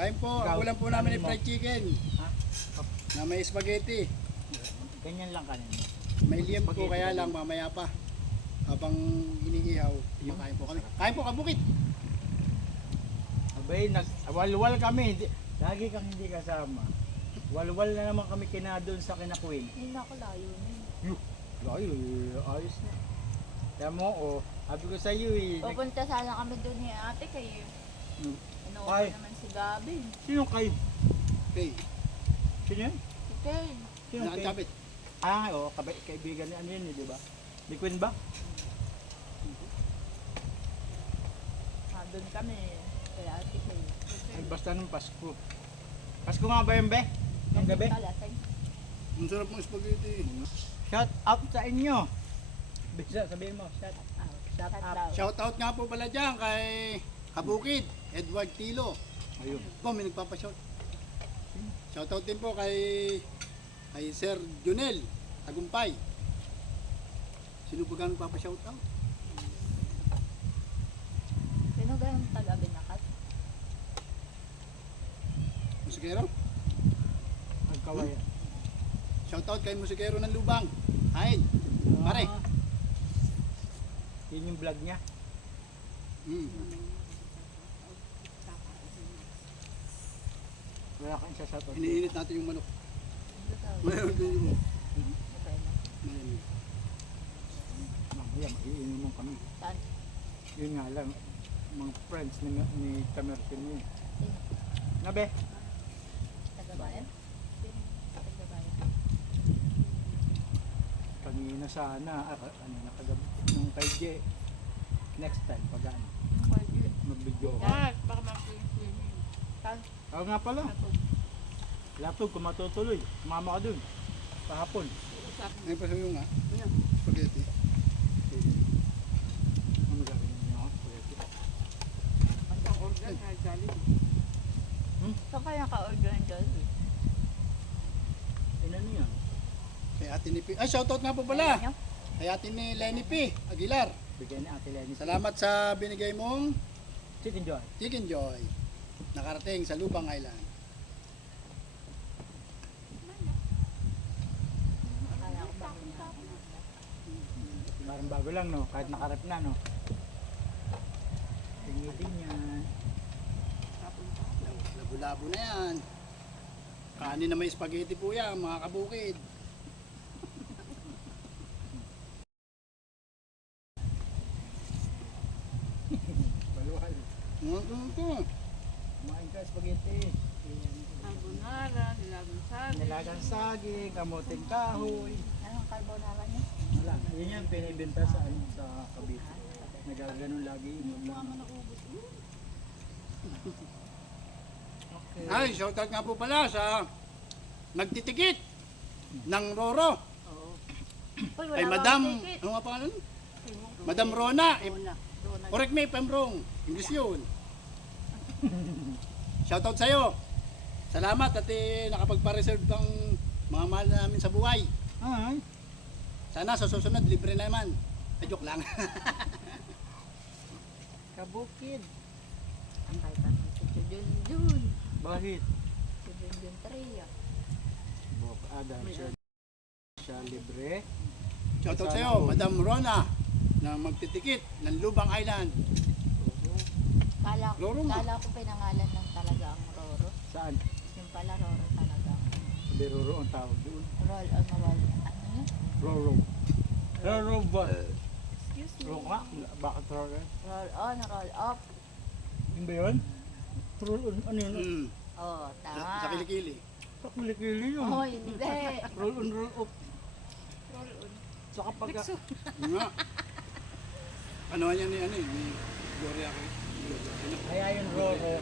Kain po, Ikaw, ang ulam po namin ay kanin mo. fried chicken Ha? na may spaghetti. Ganyan lang kanin. May liam po Spaghetti kaya ba lang yun? mamaya pa. Habang iniihaw, makain po kami. Kain po kabukit. Abay, walwal kami. Lagi kang hindi kasama. Walwal na naman kami doon sa kinakuin. Hindi na ako layo na yun. Ay, ayos na. Kaya mo, sabi ko sa iyo eh. Pupunta sana kami doon ni ate kayo. Hmm. Ano Ay. ba naman si Gabi? Sino kayo? Okay. Sino yan? Si Ken. Sino kayo? Nakatapit. Kaibigan ni ano yun eh, di ba? Ni Queen ba? Doon kami. Kaya ate kayo. Ay, basta nung Pasko. Pasko nga ba yun, be? Ang gabi? Ang sarap ng spaghetti. Shout out sa inyo. Bisa, sabihin mo, shout Shout out. Shout out nga po pala dyan kay Kabukid, Edward Tilo. Ayun. Po, may nagpapashout. Shout out din po kay Sir Junel Tagumpay. Sino po gano'ng nagpapashout out? Sino ganun taga-binakat? Musikero? Magkawaya. Shout out kay Musikero ng Lubang. Kain. Pare. Yun yung vlog niya. Mm. Wala kang isa shout out. Iniinit natin yung manok. Mayroon din yung mayroon. Mamaya, magiinom kami. Saan? Yun nga lang, mga friends ni Tamertin mo. Nabe? Taga-bayan? Taga-bayan. Kanina sana, kanina kagabi, nung kay J. Next time, pag ano, mag-video ako. Baka mag-swimming. Saan? Oo nga pala, laptop kung matutuloy, sumama ka dun, kahapon. May pasayo nga. Spaghetti. Ano gagawin niyo ako? Saan kaya ka-order ng Jollibee? Ano yan? Kay Ate ni P. Ay, shoutout nga po pala. Ayaw nyo? Kay Ate ni Lenny P. Aguilar. Bigyan ni Ate Lenny. Salamat sa binigay mong Chicken Joy. Chicken Joy. Nakarating sa Lubang Island. Kala ko ba na? Parang bago lang no, kahit nakarap na no. Tingin din yan. Labo-labo na yan. Kanin na may spaghetti po yan, mga kabukid. Baluhal. Ito. Kumain ka spaghetti. Carbonara, nilagang sabi. Nilagang saging, kamuting kahoy. Anong carbonara niya? Wala, yun yung pinibenta sa ano sa Cavite. Nagaganon lagi yun lang. Okay. Ay, shoutout nga po pala sa nagtitikit ng Roro. Uy, Kay wala Madam, akong ticket. ano nga pangalan? Madam Rona. Correct me if I'm wrong. English yun. Shoutout sa'yo. Salamat at nakapagpa-reserve kang mga mahal namin sa buhay. Ay, Sana sa susunod, libre naman. Joke lang. kabukid. Ang kahit anong si Junjun. Bakit? Si Junjun Tria. Bok Adam siya libre. Shoutout sa'yo, Madam Rona, na magtitikit ng Lubang Island. Kala Roro nga. ko pinangalan ng talaga ang Roro. Saan? Yung pala Roro talaga. Sabi Roro ang tawag doon. Roll on roll. Ano yun? Roro. Roro ba? Excuse me. Roro nga? Bakit Roro? Roll on, roll off. Yun ba yun? Roro, ano yun? Mm. Oh, Sa tama. kilikili. Kakulikili yun. Oh, hindi. Roll on, roll off. Saka pag... Nga. Ano yan ni Gloria kay Kaya yung Roro.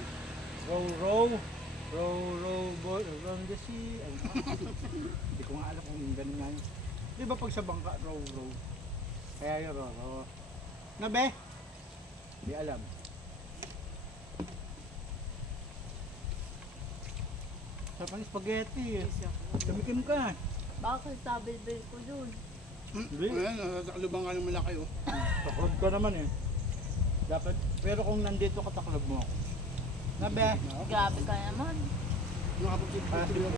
Row, row, boy, around the sea. Ay, hindi ko nga alam kung ganun nga yun. Di ba pag sa bangka, row. Kaya yung Roro. Nabe? Hindi alam. Sarap ang spaghetti. Tumikim ka. Bakit sabi-bil ko yun? Hindi. Ayan, nasa Lubang Island malaki oh. Taklob ka naman eh. Dapat, pero kung nandito ka, taklob mo ako. Nabe. Grabe ka naman. Nakapag-chip.